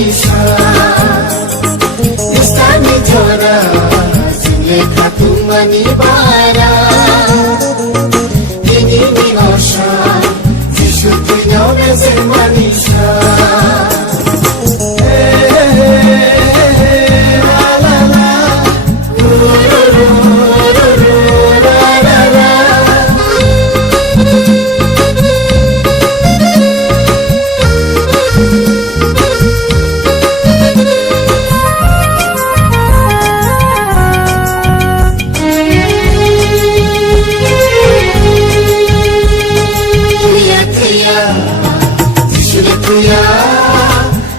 manisha Istani jora Zulekha tumani bara Dini minosha Jishu tuyo mezer manisha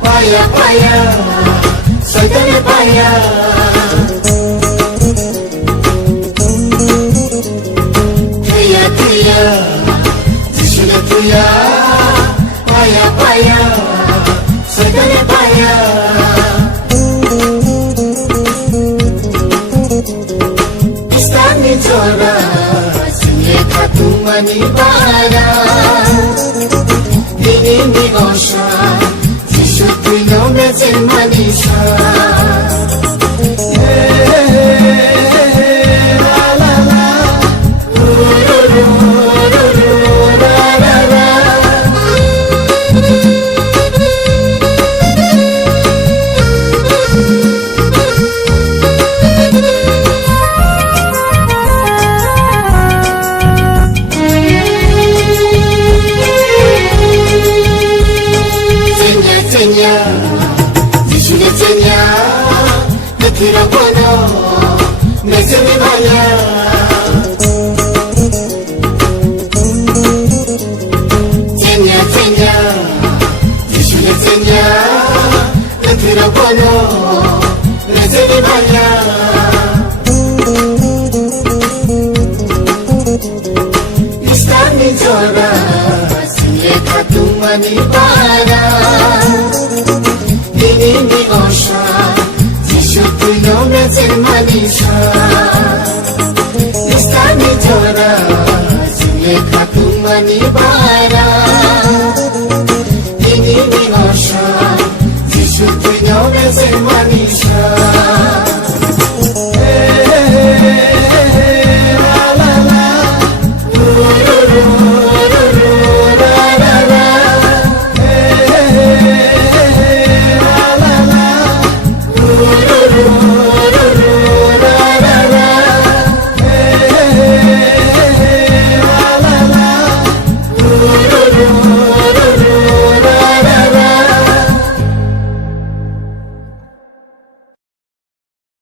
Paya, paya, soy de paya. Tuya, tuya, dishune tuya. Paya, paya, soy de paya. Istani jora, Zulekha tumani bara. Dini minosha. Tuyo mezer manisha la la la la la la Tenya, dishune tenya, nakira kono, mezeme baya. Tenya, tenya, dishune tenya, nakira kono, mezeme baya. Istani jora, Zulekha tumani bara. Dini minosha, Jishu tuyo mezer manisha Istani jora, Zulekha tumani bara Dini minosha, Jishu tuyo mezer manisha